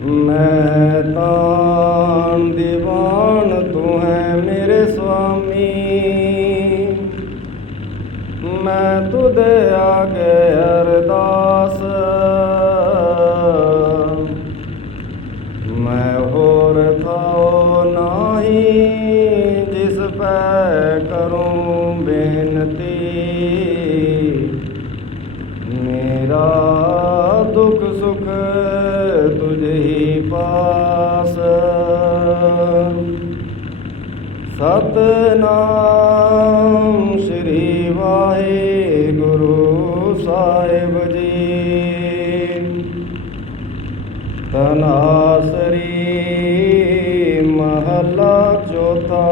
ਮੈਂ ਤਾਂ ਦੀਵਾਨ ਤੂੰ ਹੈ ਮੇਰੇ ਸੁਆਮੀ ਮੈਂ ਤੁਧ ਆਗੇ ਅਰਦਾਸ। ਮੈਂ ਹੋਰ ਥਾਉ ਨਾਹੀ, ਜਿਸ ਪੈ ਕਰੂੰ ਬੇਨਤੀ। ਮੇਰਾ ਦੁੱਖ ਸੁਖ ਪਾਸ। ਸਤਨਾਮ ਸ੍ਰੀ ਵਾਹਿਗੁਰੂ ਸਾਹਿਬ ਜੀ। ਤਨਾਸਰੀ ਮਹਲਾ ਚੌਥਾ।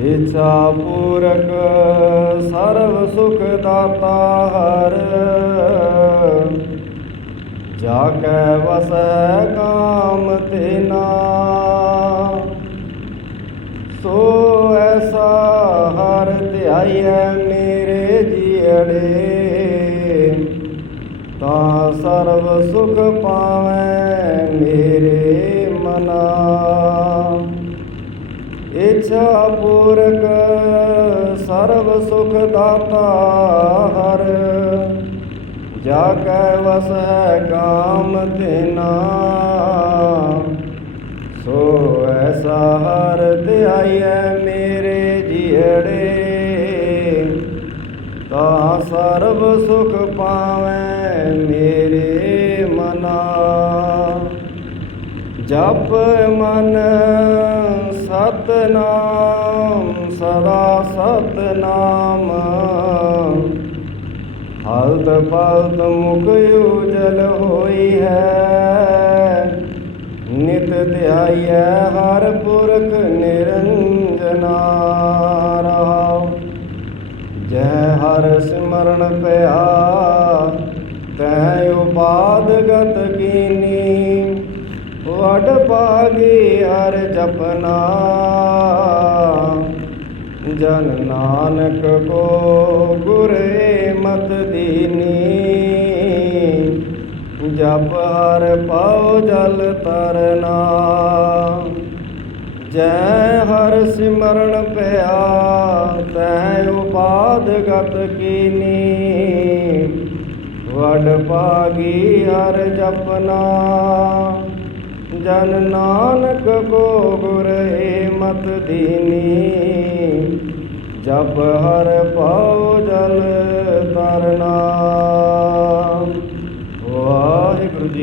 ਇਛਾ ਪੂਰਕ ਸਰਬ ਸੁਖ ਦਾਤਾ ਹਰ ਜਾ ਕੈ ਵਸੈ ਕਾਮ ਤੇਨਾ ਸੋ ਐਸਾ ਹਰ ਧਿਆਈਐ ਮੇਰੇ ਜੀੜੇ ਤਾਂ ਸਰਬ ਸੁਖ ਪਾਵੈ ਮੇਰੇ ਮਨਾ। ਇਛਾ ਪੂਰਕ ਸਰਬ ਸੁਖ ਦਾਤਾ ਹਰ ਜਾ ਕੈ ਵਸੈ ਕਾਮ ਤੇਨਾ ਸੋ ਐਸਾ ਹਰ ਧਿਆਈਐ ਮੇਰੇ ਜੀੜੇ। ਤਾਂ ਸਰਬ ਸੁਖ ਪਾਵੈ ਮੇਰੇ ਮਨਾ। ਜਪ ਮਨ ਸਤਨਾਮ, ਸਦਾ ਸਤਨਾਮ। ਹਲਤ ਪਲਤ ਮੁਖ ਉਜਲ ਹੋਈ ਹੈ। ਨਿਤ ਧਿਆਈਐ ਹਰ ਪੁਰਖ ਨਿਰੰਜਨਾ ਰਹਾਉ ਜੈ ਹਰ ਸਿਮਰਨ ਪਿਆ, ਤੈ ਉਪਾਦ ਗਤ ਕੀਨੀ। ਵਡ ਪਾਗੀ ਹਰ ਜਪਨਾ, ਜਨ ਨਾਨਕ ਕੋ ਦੀਨੀ ਹਰ ਪਾਉ ਜਲ ਤਰਨਾ। ਜੈ ਹਰ ਸਿਮਰਨ ਪਿਆ, ਤੈ ਉਪਾਦ ਗਤ ਕੀਨੀ। ਵਡ ਪਾਗੀ ਹਰ ਜਪਨਾ, ਜਨ ਨਾਨਕ ਕੋ ਗੁਰ ਏ ਮਤ ਦੀਨੀ। ਜਪ ਹਰ ਪਾਉ